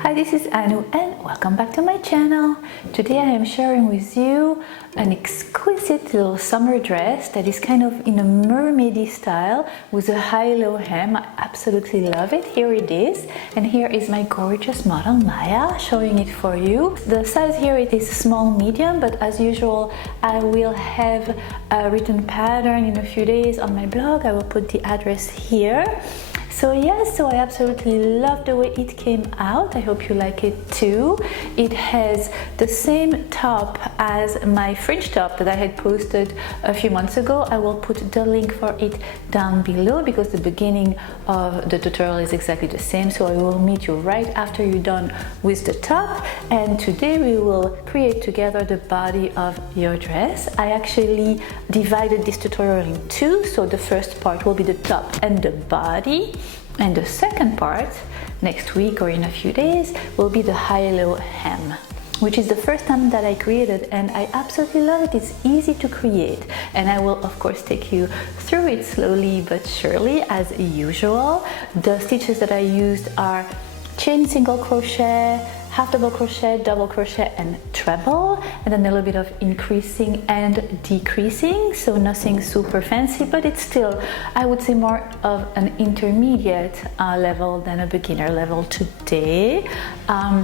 Hi, this is Anu and welcome back to my channel. Today I am sharing with you an exquisite little summer dress that is kind of in a mermaidy style with a high-low hem. I absolutely love it. Here it is, and here is my gorgeous model Maya showing it for you. The size here it is small medium, but as usual I will have a written pattern in a few days on my blog. I will put the address here. So yes, so I absolutely love the way it came out. I hope you like it too. It has the same top as my fringe top that I had posted a few months ago. I will put the link for it down below because the beginning of the tutorial is exactly the same. So I will meet you right after you're done with the top, and today we will create together the body of your dress. I actually divided this tutorial in two, so the first part will be the top and the body. And the second part, next week or in a few days, will be the high-low hem, which is the first time that I created, and I absolutely love it. It's easy to create, and I will of course take you through it slowly but surely as usual. The stitches that I used are chain single crochet, half double crochet, double crochet and treble, and then a little bit of increasing and decreasing, so nothing super fancy, but it's still, I would say, more of an intermediate level than a beginner level today.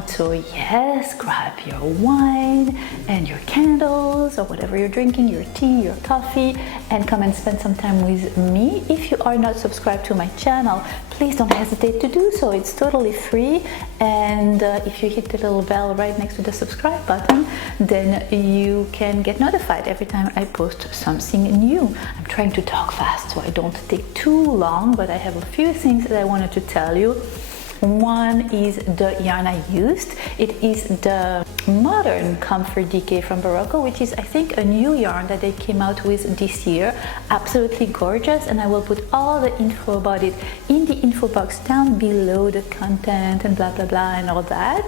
So yes, grab your wine and your candles or whatever you're drinking, your tea, your coffee, and come and spend some time with me. If you are not subscribed to my channel, please don't hesitate to do so. It's totally free, and if you hit the little bell right next to the subscribe button, then you can get notified every time I post something new. I'm trying to talk fast so I don't take too long, but I have a few things that I wanted to tell you. One is the yarn I used. It is the Modern Comfort DK from Berroco, which is, I think, a new yarn that they came out with this year. Absolutely gorgeous, and I will put all the info about it in the info box down below, the content and blah blah blah and all that.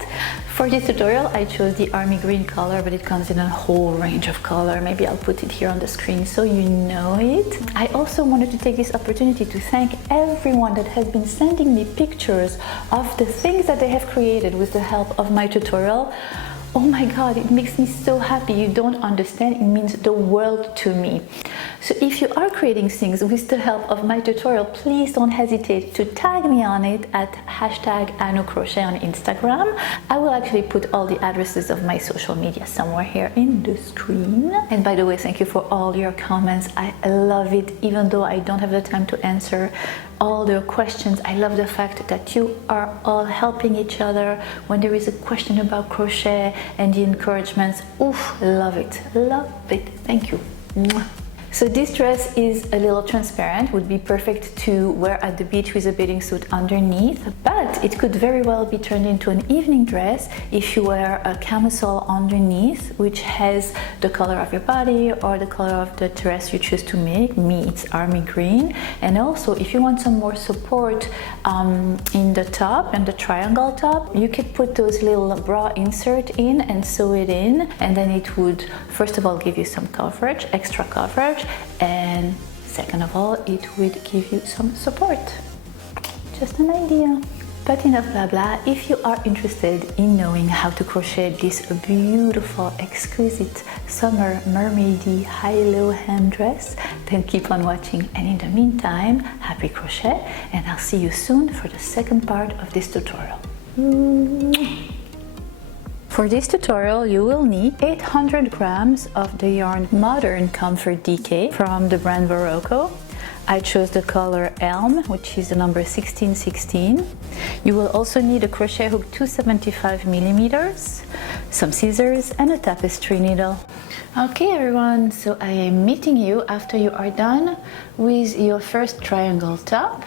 For this tutorial I chose the army green color, but it comes in a whole range of color. Maybe I'll put it here on the screen so you know it. I also wanted to take this opportunity to thank everyone that has been sending me pictures of the things that they have created with the help of my tutorial. Oh my god, it makes me so happy. You don't understand, it means the world to me. So if you are creating things with the help of my tutorial, please don't hesitate to tag me on it at #AnnooCrochet on Instagram. I will actually put all the addresses of my social media somewhere here in the screen. And by the way, thank you for all your comments. I love it, even though I don't have the time to answer all the questions. I love the fact that you are all helping each other when there is a question about crochet, and the encouragements. Oof, love it, love it. Thank you. So this dress is a little transparent, would be perfect to wear at the beach with a bathing suit underneath, but it could very well be turned into an evening dress if you wear a camisole underneath, which has the color of your body or the color of the dress you choose to make. Me, it's army green. And also, if you want some more support in the top and the triangle top, you could put those little bra insert in and sew it in, and then it would first of all give you some coverage, extra coverage, and second of all it would give you some support. Just an idea. But enough blah blah. If you are interested in knowing how to crochet this beautiful, exquisite summer mermaidy high-low hem dress, then keep on watching, and in the meantime, happy crochet, and I'll see you soon for the second part of this tutorial. For this tutorial you will need 800 grams of the yarn Modern Comfort DK from the brand Berroco. I chose the color Elm, which is the number 1616. You will also need a crochet hook 275 millimeters, some scissors and a tapestry needle. Okay everyone, so I am meeting you after you are done with your first triangle top,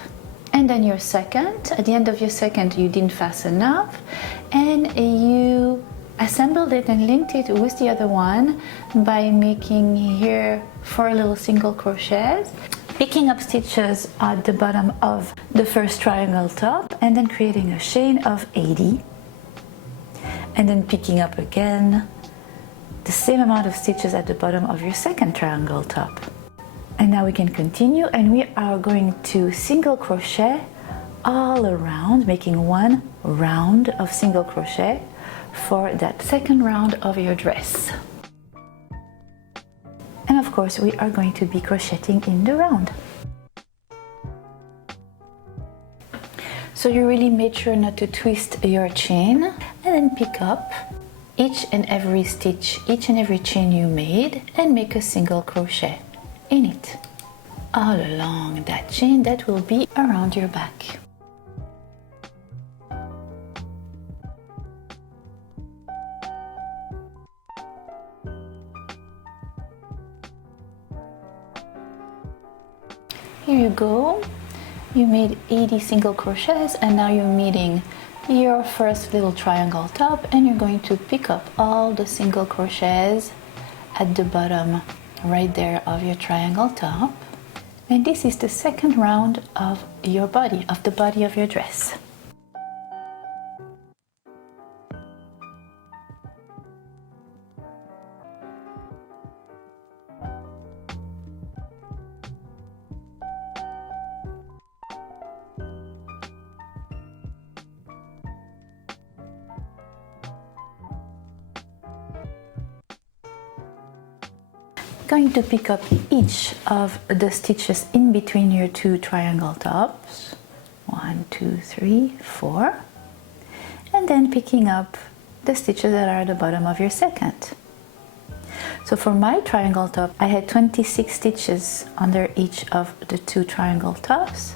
and then your second. At the end of your second you didn't fasten up, and you assembled it and linked it with the other one by making here 4 little single crochets, picking up stitches at the bottom of the first triangle top, and then creating a chain of 80, and then picking up again the same amount of stitches at the bottom of your second triangle top. And now we can continue, and we are going to single crochet all around, making 1, round of single crochet for that second round of your dress. And of course we are going to be crocheting in the round. So you really made sure not to twist your chain, and then pick up each and every stitch, each and every chain you made, and make a single crochet in it all along that chain that will be around your back. Here you go, you made 80 single crochets, and now you're meeting your first little triangle top, and you're going to pick up all the single crochets at the bottom right there of your triangle top. And this is the second round of your body, of the body of your dress. Going to pick up each of the stitches in between your two triangle tops, 1, 2, 3, 4, and then picking up the stitches that are at the bottom of your second. So for my triangle top, I had 26 stitches under each of the two triangle tops,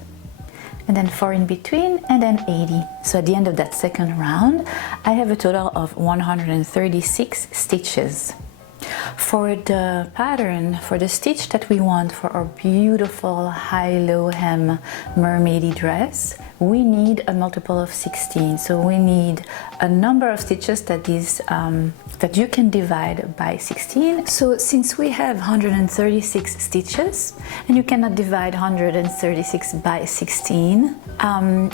and then 4 in between, and then 80. So at the end of that second round, I have a total of 136 stitches. For the pattern, for the stitch that we want for our beautiful high-low hem mermaidy dress, we need a multiple of 16. So we need a number of stitches that is that you can divide by 16. So since we have 136 stitches and you cannot divide 136 by 16,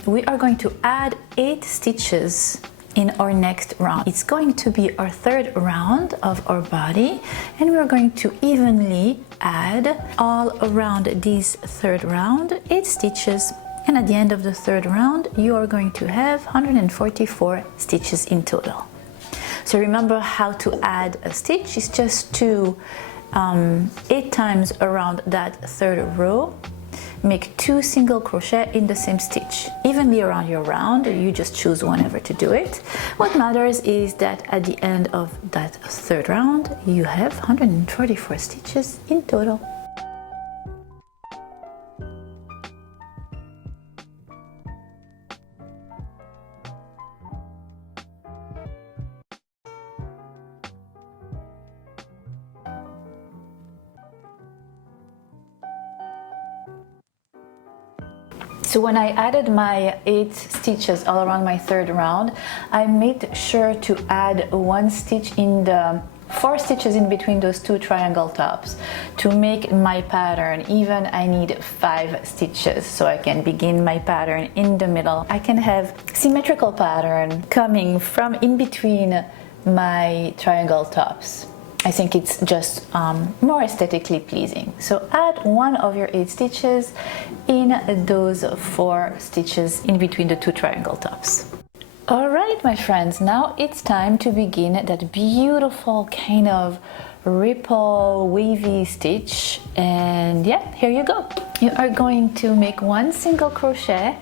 we are going to add 8 stitches in our next round. It's going to be our third round of our body, and we're going to evenly add all around this third round 8 stitches, and at the end of the third round you are going to have 144 stitches in total. So remember how to add a stitch is just to 8 times around that third row, make 2 single crochet in the same stitch evenly around your round. You just choose whenever to do it. What matters is that at the end of that third round you have 144 stitches in total. So when I added my 8 stitches all around my third round, I made sure to add 1 stitch in the 4 stitches in between those 2 triangle tops. To make my pattern even, I need 5 stitches so I can begin my pattern in the middle. I can have symmetrical pattern coming from in between my triangle tops. I think it's just more aesthetically pleasing. So add 1 of your 8 stitches in those 4 stitches in between the 2 triangle tops. Alright my friends, now it's time to begin that beautiful kind of ripple wavy stitch, and yeah, here you go. You are going to make 1 single crochet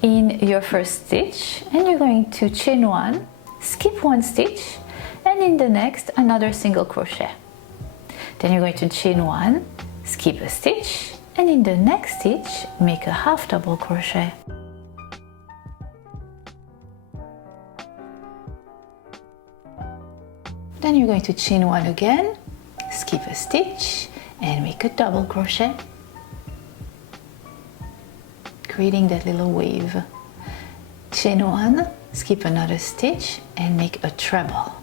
in your first stitch, and you're going to chain 1, skip 1 stitch, and in the next another single crochet. Then you're going to chain 1, skip a stitch, and in the next stitch make a half double crochet. Then you're going to chain 1 again, skip a stitch, and make a double crochet, creating that little wave. Chain 1, skip another stitch, and make a treble.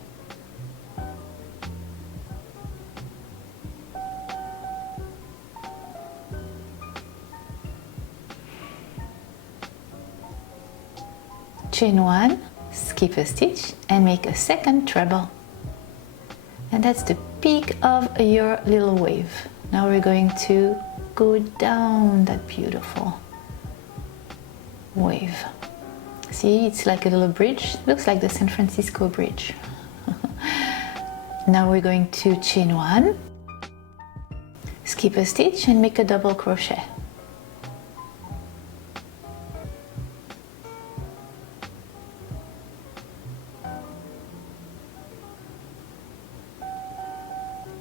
Chain 1, skip a stitch, and make a second treble. And that's the peak of your little wave. Now we're going to go down that beautiful wave. See, it's like a little bridge. Looks like the San Francisco Bridge. Now we're going to chain 1, skip a stitch and make a double crochet.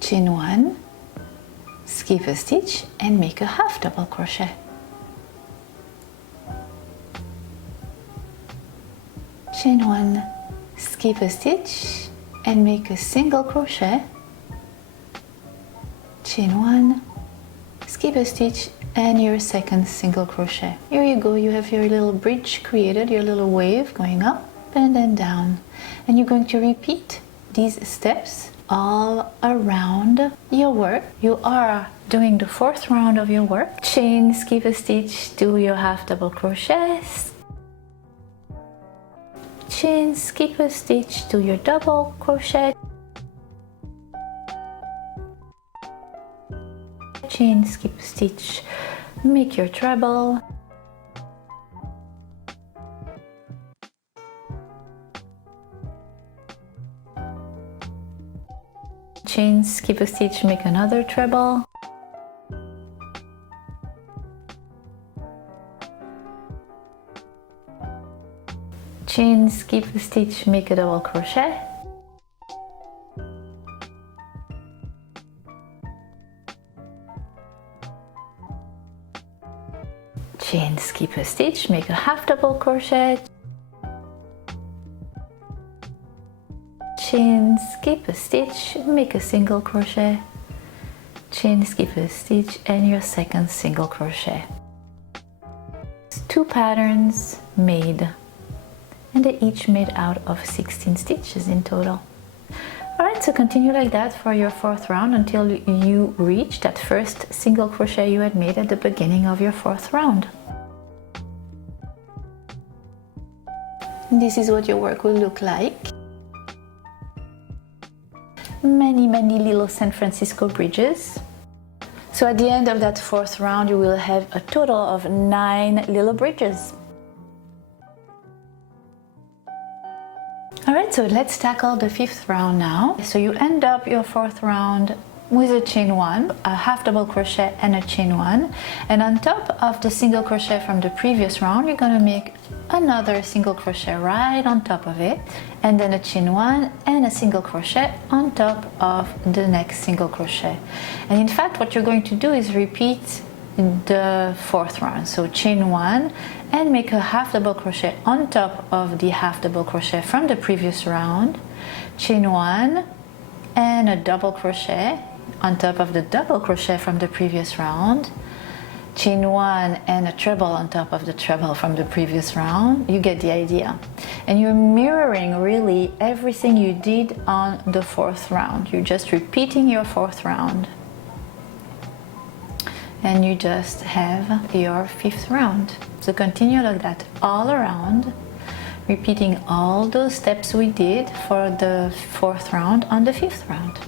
Chain 1, skip a stitch and make a half double crochet. Chain 1, skip a stitch and make a single crochet. Chain 1, skip a stitch and your second single crochet. Here you go, you have your little bridge created, your little wave going up and then down. And you're going to repeat these steps all around your work. You are doing the 4th round of your work. Chain, skip a stitch, do your half double crochets. Chain, skip a stitch, do your double crochet. Chain, skip a stitch, make your treble. Chain, skip a stitch, make another treble. Chain, skip a stitch, make a double crochet. Chain, skip a stitch, make a half double crochet. Chain, skip a stitch, make a single crochet. Chain, skip a stitch and your second single crochet. 2 patterns made, and they each made out of 16 stitches in total. Alright, so continue like that for your 4th round until you reach that first single crochet you had made at the beginning of your 4th round. This is what your work will look like. Many little San Francisco bridges. So at the end of that 4th round you will have a total of 9 little bridges. Alright, so let's tackle the 5th round now. So you end up your 4th round with a chain 1, a half double crochet and a chain 1, and on top of the single crochet from the previous round you're going to make another single crochet right on top of it, and then a chain 1 and a single crochet on top of the next single crochet. And in fact what you're going to do is repeat the 4th round, so chain 1 and make a half double crochet on top of the half double crochet from the previous round, chain 1 and a double crochet on top of the double crochet from the previous round, chain 1 and a treble on top of the treble from the previous round. You get the idea. And you're mirroring really everything you did on the 4th round. You're just repeating your 4th round. And you just have your 5th round. So continue like that all around, repeating all those steps we did for the 4th round on the 5th round.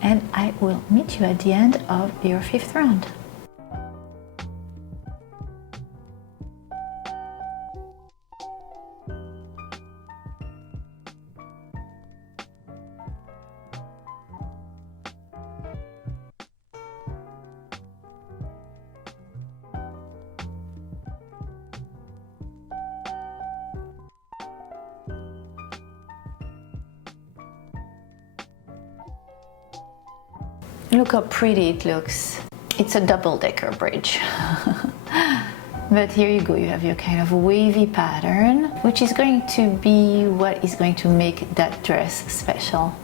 And I will meet you at the end of your 5th round. Look how pretty it looks. It's a double-decker bridge. But here you go, you have your kind of wavy pattern, which is going to be what is going to make that dress special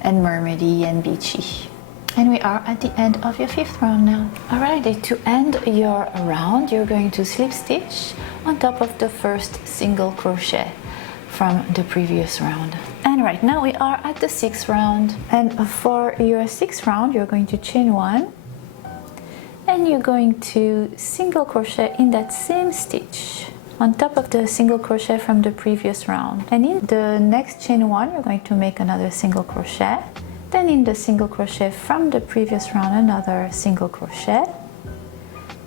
and mermaidy and beachy. And we are at the end of your 5th round now. Alright, to end your round, you're going to slip stitch on top of the first single crochet from the previous round. And right now we are at the 6th round, and for your 6th round you're going to chain 1 and you're going to single crochet in that same stitch on top of the single crochet from the previous round, and in the next chain 1 you're going to make another single crochet, then in the single crochet from the previous round another single crochet,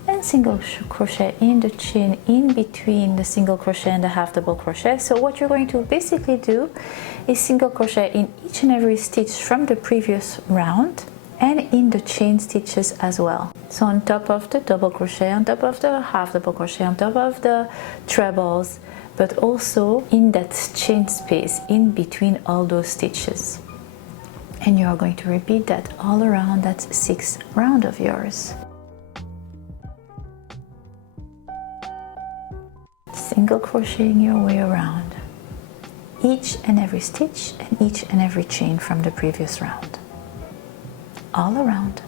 and single crochet in the chain in between the single crochet and the half double crochet. So what you're going to basically do is single crochet in each and every stitch from the previous round and in the chain stitches as well. So on top of the double crochet, on top of the half double crochet, on top of the trebles, but also in that chain space in between all those stitches. And you are going to repeat that all around that 6th round of yours. Single crocheting your way around each and every stitch and each and every chain from the previous round. All around.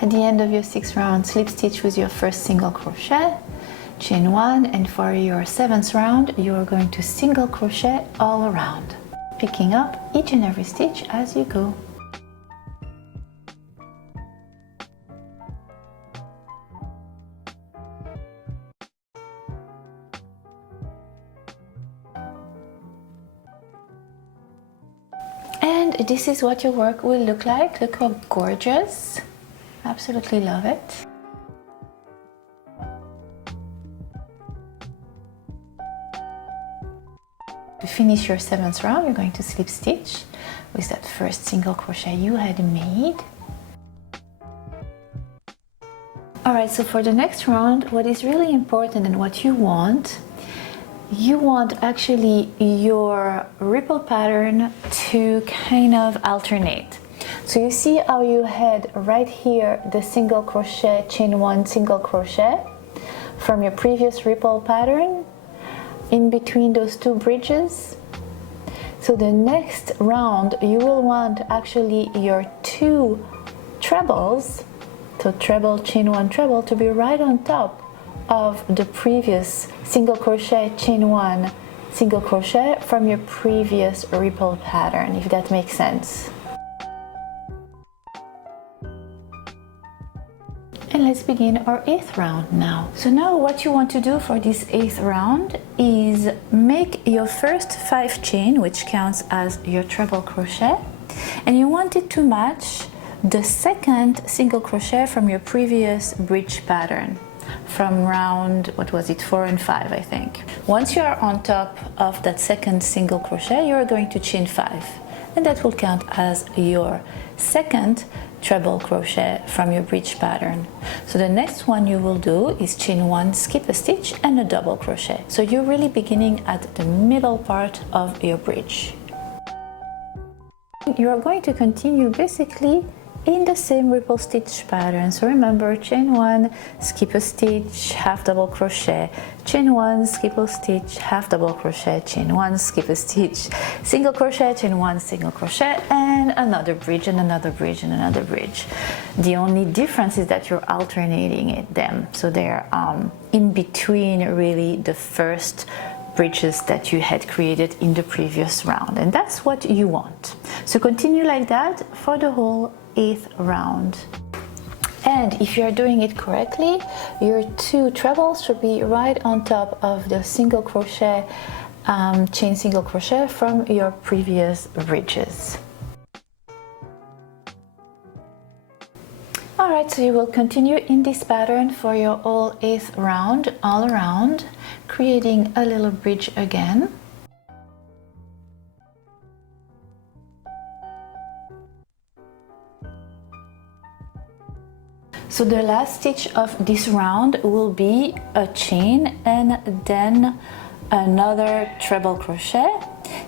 At the end of your 6th round, slip stitch with your first single crochet, chain 1, and for your 7th round you are going to single crochet all around, picking up each and every stitch as you go. And this is what your work will look like. Look how gorgeous. Absolutely love it. To finish your 7th round, you're going to slip stitch with that first single crochet you had made. Alright, so for the next round, what is really important and what you want actually your ripple pattern to kind of alternate. So you see how you had right here the single crochet, chain 1, single crochet from your previous ripple pattern in between those 2 bridges. So the next round you will want actually your 2 trebles, so treble, chain 1, treble, to be right on top of the previous single crochet, chain 1, single crochet from your previous ripple pattern, if that makes sense. And let's begin our 8th round now. So now what you want to do for this 8th round is make your first 5 chain, which counts as your treble crochet, and you want it to match the 2nd single crochet from your previous bridge pattern from round, what was it, 4 and 5, I think. Once you are on top of that 2nd single crochet, you are going to chain 5, and that will count as your 2nd treble crochet from your bridge pattern. So the next one you will do is chain 1, skip a stitch, and a double crochet. So you're really beginning at the middle part of your bridge. You are going to continue basically in the same ripple stitch pattern. So remember, chain 1, skip a stitch, half double crochet, chain 1, skip a stitch, half double crochet, chain 1, skip a stitch, single crochet, chain 1, single crochet, and another bridge and another bridge and another bridge. The only difference is that you're alternating them, so they're in between really the first bridges that you had created in the previous round, and that's what you want. So continue like that for the whole 8th round. And if you're doing it correctly, your 2 trebles should be right on top of the single crochet, chain single crochet from your previous bridges. Alright, so you will continue in this pattern for your whole 8th round, all around, creating a little bridge again. So the last stitch of this round will be a chain and then another treble crochet.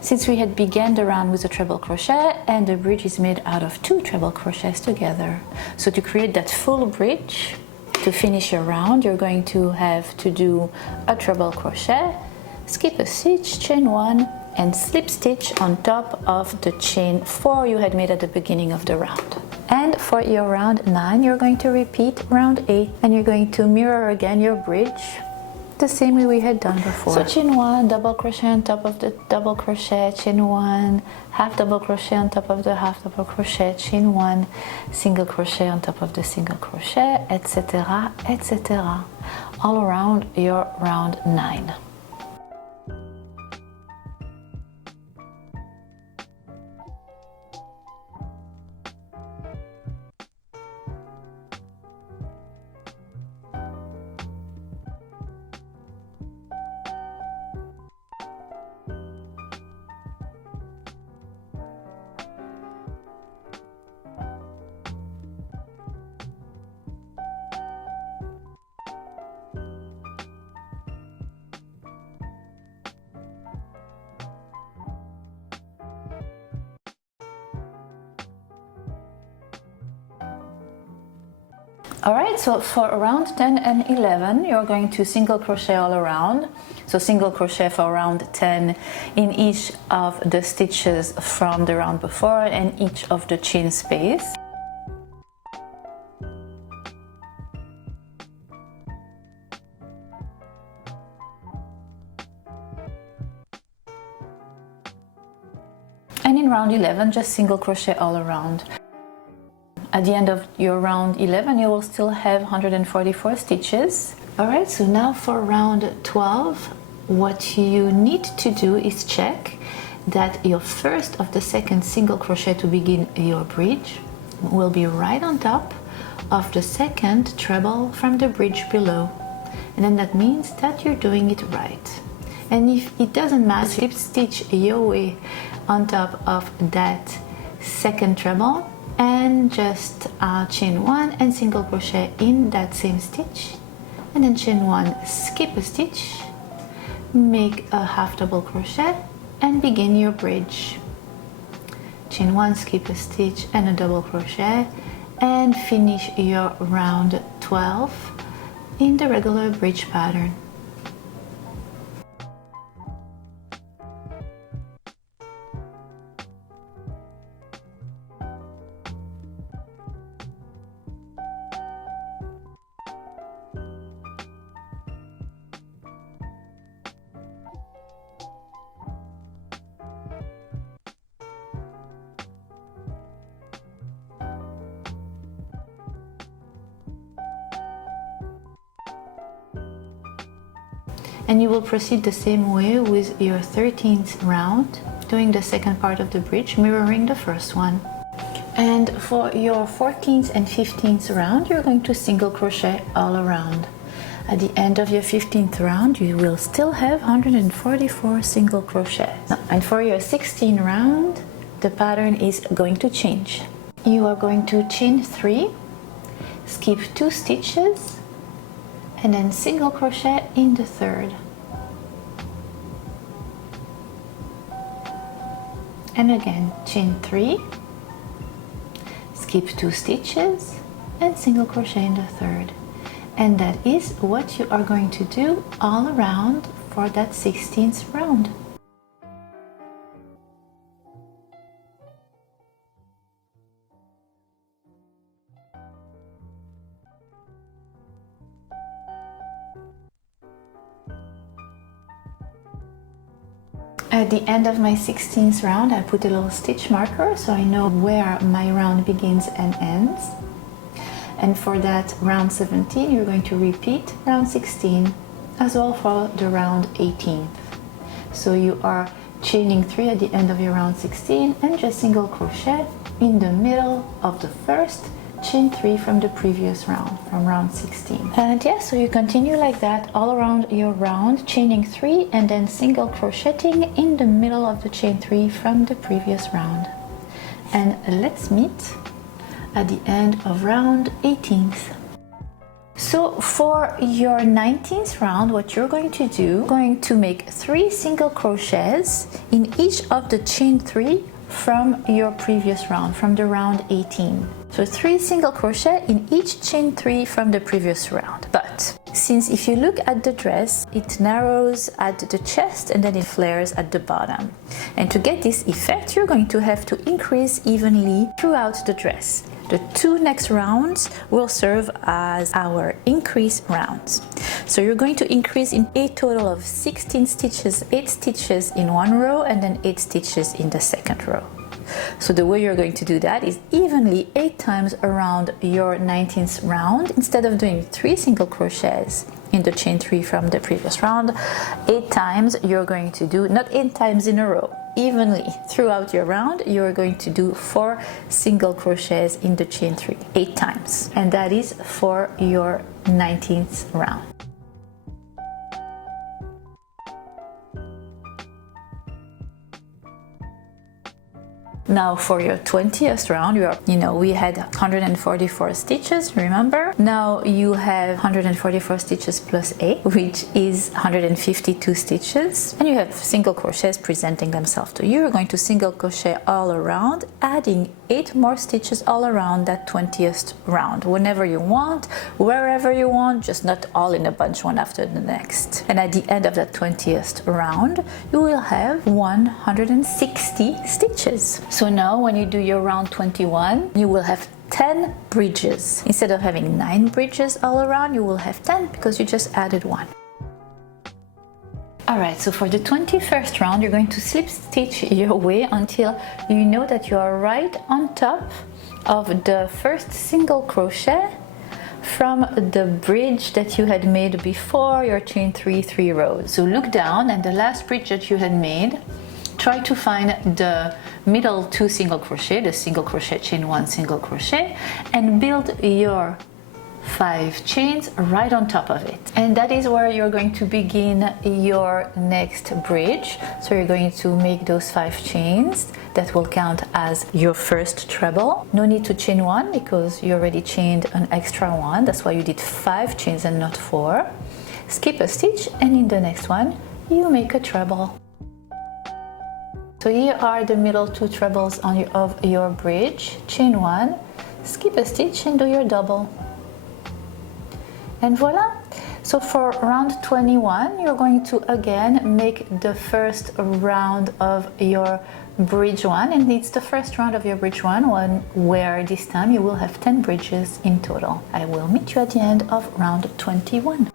since we had began the round with a treble crochet and the bridge is made out of 2 treble crochets together. So to create that full bridge, to finish your round, you're going to have to do a treble crochet, skip a stitch, chain 1, and slip stitch on top of the chain 4 you had made at the beginning of the round. And for your round 9, you're going to repeat round 8, and you're going to mirror again your bridge the same way we had done before. So chain 1, double crochet on top of the double crochet, chain 1, half double crochet on top of the half double crochet, chain 1, single crochet on top of the single crochet, etc., etc., all around your round 9. Alright, so for round 10 and 11, you're going to single crochet all around. So single crochet for round 10 in each of the stitches from the round before and each of the chain space. And in round 11, just single crochet all around. At the end of your round 11, you will still have 144 stitches. Alright, so now for round 12, what you need to do is check that your first of the second single crochet to begin your bridge will be right on top of the second treble from the bridge below. And then that means that you're doing it right. And if it doesn't matter, slip stitch your way on top of that second treble and just chain 1 and single crochet in that same stitch, and then chain 1, skip a stitch, make a half double crochet and begin your bridge. Chain 1, skip a stitch and a double crochet and finish your round 12 in the regular bridge pattern. And you will proceed the same way with your 13th round, doing the second part of the bridge, mirroring the first one. And for your 14th and 15th round, you're going to single crochet all around. At the end of your 15th round, you will still have 144 single crochets. And for your 16th round, the pattern is going to change. You are going to chain 3, skip 2 stitches, and then single crochet in the third. And again, chain 3, skip 2 stitches, and single crochet in the third. And that is what you are going to do all around for that 16th round. At the end of my 16th round, I put a little stitch marker so I know where my round begins and ends. And for that round 17, you're going to repeat round 16 as well for the round 18th. So you are chaining 3 at the end of your round 16 and just single crochet in the middle of the first, chain 3 from the previous round, from round 16. And yeah, so you continue like that all around your round, chaining 3 and then single crocheting in the middle of the chain 3 from the previous round. And let's meet at the end of round 18th. So for your 19th round, what you're going to do, you're going to make 3 single crochets in each of the chain 3 from your previous round, from the round 18. So 3 single crochet in each chain 3 from the previous round. But since if you look at the dress, it narrows at the chest and then it flares at the bottom. And to get this effect, you're going to have to increase evenly throughout the dress. The 2 next rounds will serve as our increase rounds. So you're going to increase in a total of 16 stitches, 8 stitches in one row and then 8 stitches in the second row. So the way you're going to do that is evenly 8 times around your 19th round. Instead of doing 3 single crochets in the chain 3 from the previous round, 8 times you're going to do, not 8 times in a row, evenly throughout your round, you're going to do 4 single crochets in the chain 3, 8 times. And that is for your 19th round. Now for your 20th round, we had 144 stitches, remember? Now you have 144 stitches plus 8, which is 152 stitches. And you have single crochets presenting themselves to you. You're going to single crochet all around, adding 8 more stitches all around that 20th round, whenever you want, wherever you want, just not all in a bunch one after the next. And at the end of that 20th round, you will have 160 stitches. So now when you do your round 21, you will have 10 bridges. Instead of having 9 bridges all around, you will have 10 because you just added 1. Alright, so for the 21st round, you're going to slip stitch your way until you know that you are right on top of the first single crochet from the bridge that you had made before your chain 3 rows. So look down, and the last bridge that you had made, try to find the middle 2 single crochet, the single crochet, chain 1, single crochet, and build your 5 chains right on top of it. And that is where you're going to begin your next bridge. So you're going to make those 5 chains that will count as your first treble. No need to chain 1 because you already chained an extra one. That's why you did 5 chains and not 4. Skip a stitch, and in the next one you make a treble. So here are the middle 2 trebles of your bridge. Chain 1, skip a stitch and do your double. And voila! So for round 21, you're going to again make the first round of your bridge 1, and it's the first round of your bridge 1 where this time you will have 10 bridges in total. I will meet you at the end of round 21.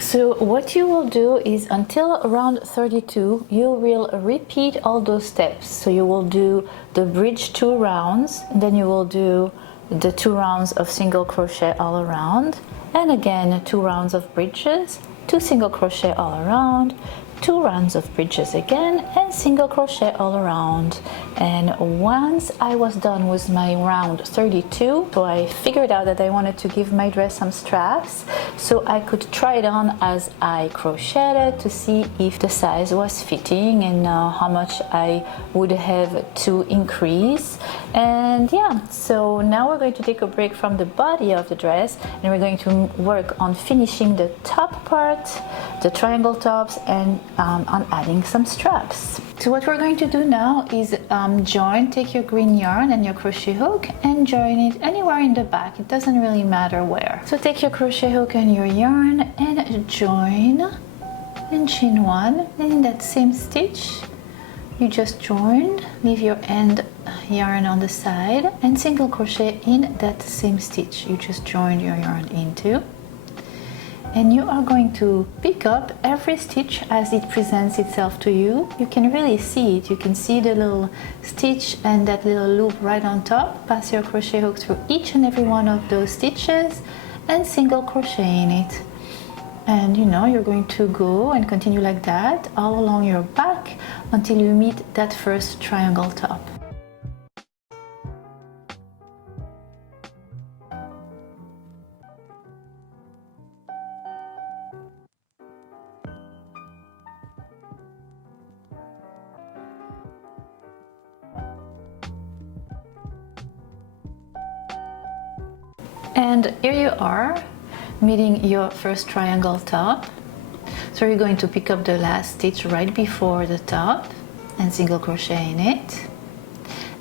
So what you will do is until round 32, you will repeat all those steps. So you will do the bridge 2 rounds, then you will do the 2 rounds of single crochet all around, and again 2 rounds of bridges, 2 single crochet all around, 2 rounds of bridges again, and single crochet all around. And once I was done with my round 32, so I figured out that I wanted to give my dress some straps so I could try it on as I crocheted to see if the size was fitting and how much I would have to increase. And yeah, so now we're going to take a break from the body of the dress and we're going to work on finishing the top part, the triangle tops, and on adding some straps. So what we're going to do now is take your green yarn and your crochet hook and join it anywhere in the back. It doesn't really matter where. So take your crochet hook and your yarn and join and chain 1, and in that same stitch you just joined, leave your end yarn on the side and single crochet in that same stitch you just joined your yarn into. And you are going to pick up every stitch as it presents itself to you. You can really see it. You can see the little stitch and that little loop right on top. Pass your crochet hook through each and every one of those stitches and single crochet in it And you know, you're going to go and continue like that all along your back until you meet that first triangle top. And here you are, meeting your first triangle top. So you're going to pick up the last stitch right before the top and single crochet in it.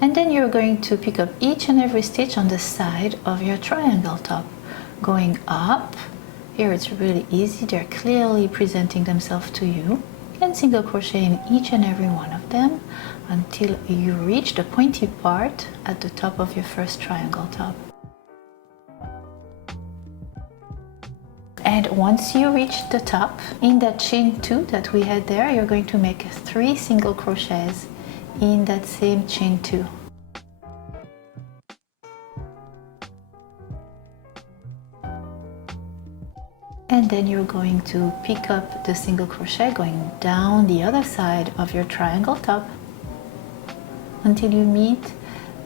And then you're going to pick up each and every stitch on the side of your triangle top, going up. Here it's really easy, they're clearly presenting themselves to you, and single crochet in each and every one of them until you reach the pointy part at the top of your first triangle top. And once you reach the top, in that chain 2 that we had there, you're going to make 3 single crochets in that same chain 2. And then you're going to pick up the single crochet going down the other side of your triangle top until you meet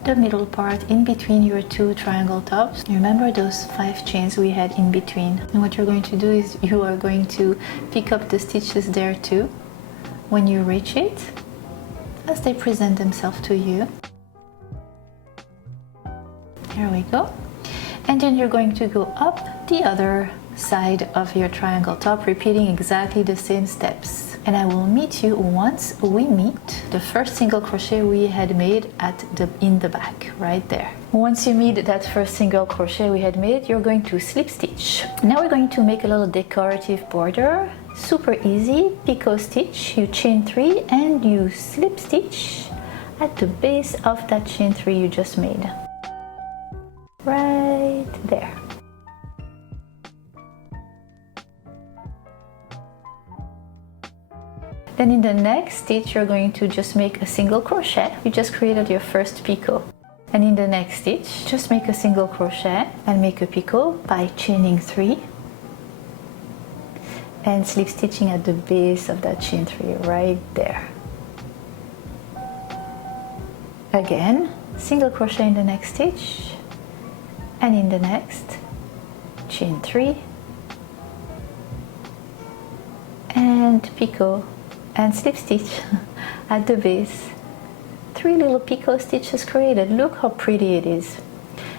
the middle part in between your 2 triangle tops. Remember those 5 chains we had in between. And what you're going to do is you are going to pick up the stitches there too when you reach it, as they present themselves to you. There we go. And then you're going to go up the other side of your triangle top, repeating exactly the same steps. And I will meet you once we meet the first single crochet we had made in the back, right there. Once you meet that first single crochet we had made, you're going to slip stitch. Now we're going to make a little decorative border. Super easy, picot stitch, you chain 3 and you slip stitch at the base of that chain 3 you just made. Right there. Then in the next stitch you're going to just make a single crochet. You just created your first picot. And in the next stitch just make a single crochet and make a picot by chaining 3 and slip stitching at the base of that chain 3 right there. Again, single crochet in the next stitch, and in the next chain 3 and picot and slip stitch at the base. 3 little picot stitches created. Look how pretty it is.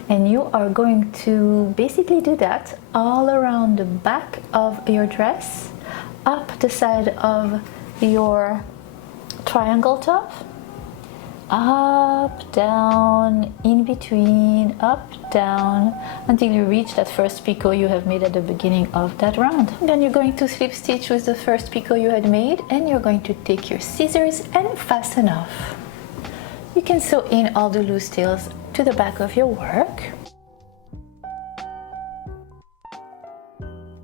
And you are going to basically do that all around the back of your dress, up the side of your triangle top, up, down, in between, up, down, until you reach that first picot you have made at the beginning of that round. And then you're going to slip stitch with the first picot you had made, and you're going to take your scissors and fasten off. You can sew in all the loose tails to the back of your work.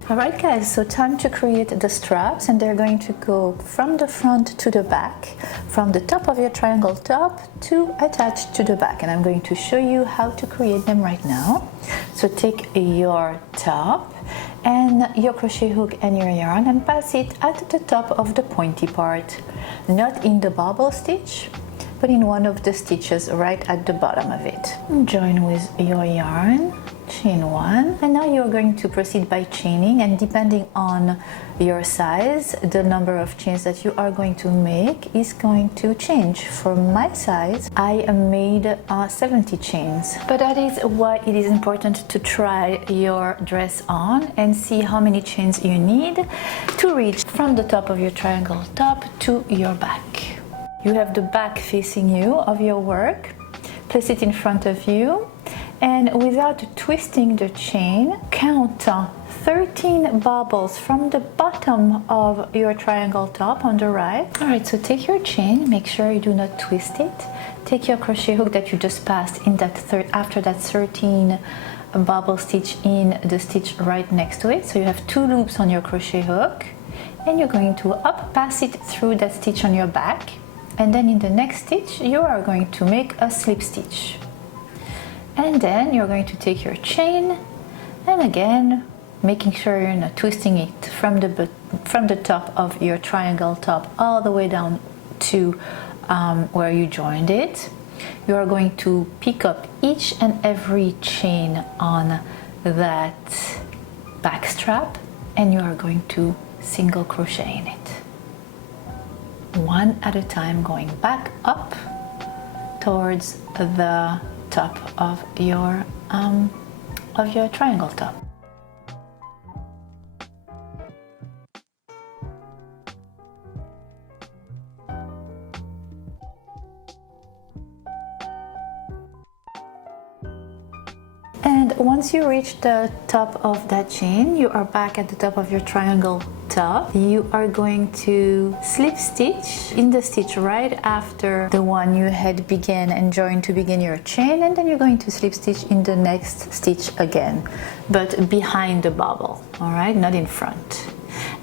Alright guys, so time to create the straps, and they're going to go from the front to the back, from the top of your triangle top to attach to the back, and I'm going to show you how to create them right now. So take your top and your crochet hook and your yarn and pass it at the top of the pointy part, not in the bobble stitch, but in one of the stitches right at the bottom of it. Join with your yarn, chain 1, and now you're going to proceed by chaining, and depending on your size, the number of chains that you are going to make is going to change. For my size, I made 70 chains, but that is why it is important to try your dress on and see how many chains you need to reach from the top of your triangle top to your back. You have the back facing you of your work. Place it in front of you, and without twisting the chain, count 13 bobbles from the bottom of your triangle top on the right. Alright, so take your chain, make sure you do not twist it. Take your crochet hook that you just passed in that after that 13 bobble stitch in the stitch right next to it. So you have 2 loops on your crochet hook, and you're going to pass it through that stitch on your back, and then in the next stitch you are going to make a slip stitch. And then you're going to take your chain and again making sure you're not twisting it from the top of your triangle top all the way down to where you joined it. You are going to pick up each and every chain on that back strap, and you are going to single crochet in it, one at a time, going back up towards the top of your triangle top. And once you reach the top of that chain, you are back at the top of your triangle top. You are going to slip stitch in the stitch right after the one you had began and joined to begin your chain, and then you're going to slip stitch in the next stitch again, but behind the bobble, all right, not in front.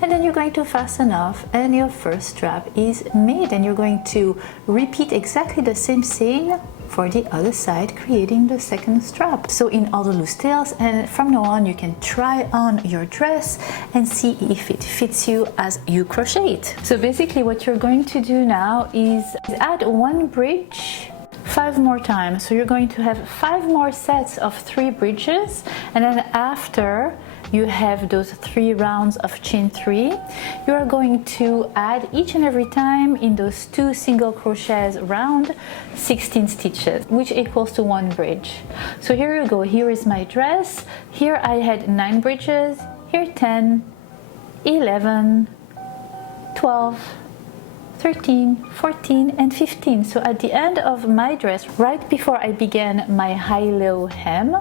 And then you're going to fasten off, and your first strap is made, and you're going to repeat exactly the same thing for the other side, creating the second strap. So in all the loose tails, and from now on you can try on your dress and see if it fits you as you crochet it. So basically what you're going to do now is add one bridge 5 more times. So you're going to have 5 more sets of 3 bridges, and then after you have those 3 rounds of chain 3, you are going to add each and every time in those 2 single crochets round 16 stitches, which equals to 1 bridge. So here you go, here is my dress. Here I had 9 bridges, here 10, 11, 12, 13, 14 and 15. So at the end of my dress, right before I began my high-low hem,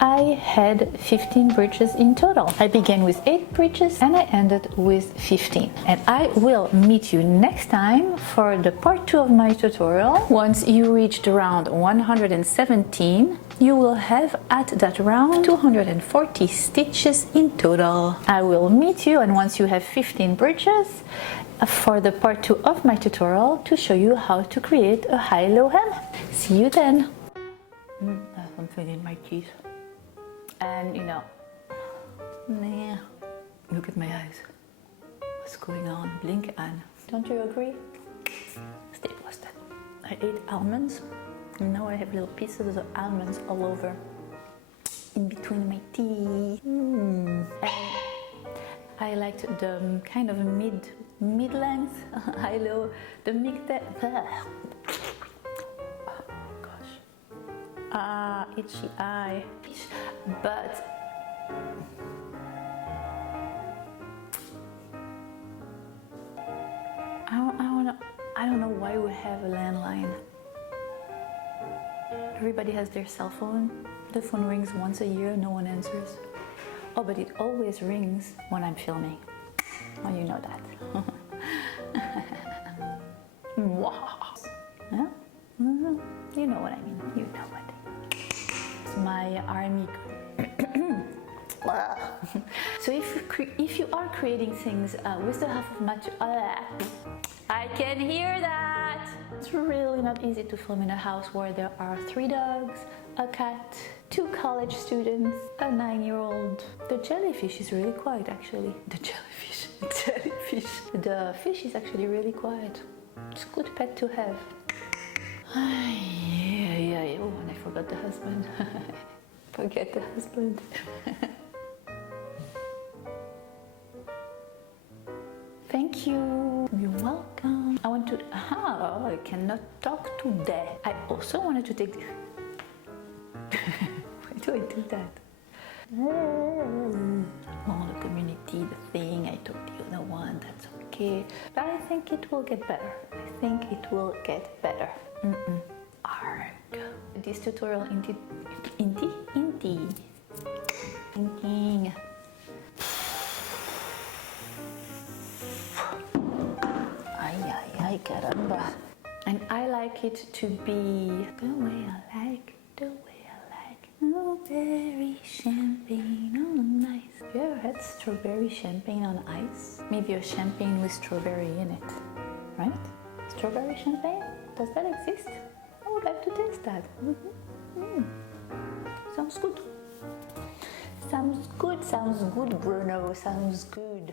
I had 15 bridges in total. I began with 8 bridges and I ended with 15. And I will meet you next time for the part 2 of my tutorial. Once you reached round 117, you will have at that round 240 stitches in total. I will meet you, and once you have 15 bridges, for the part 2 of my tutorial to show you how to create a high-low hem. See you then. Something in my teeth. And you know, look at my eyes. What's going on? Blink, Anne. Don't you agree? Stay posted. I ate almonds, and now I have little pieces of almonds all over, in between my teeth. And I liked the kind of mid-length, high-low, the mid-depth. Itchy eye. But I don't know why we have a landline. Everybody has their cell phone. The phone rings once a year, no one answers. Oh, but it always rings when I'm filming. Oh, you know that. Yeah? You know what I mean. You know what. My army. So if you are creating things with the half of I can hear that. It's really not easy to film in a house where there are 3 dogs, a cat, 2 college students, a 9-year-old. The jellyfish is really quiet, actually. The fish is actually really quiet. It's a good pet to have. Yeah. Oh, and I forgot the husband. Forget the husband. Thank you. You're welcome. I want to. I cannot talk today. I also wanted to take. Why do I do that? Oh, the community, the thing. I told the other one. That's okay. But I think it will get better. Arg. This tutorial thinking. Ay, caramba. And I like it to be the way I like. Strawberry champagne on ice. Have you ever had strawberry champagne on ice? Maybe a champagne with strawberry in it, right? Strawberry champagne? Does that exist? I would like to taste that. Sounds good. Sounds good, Bruno, sounds good.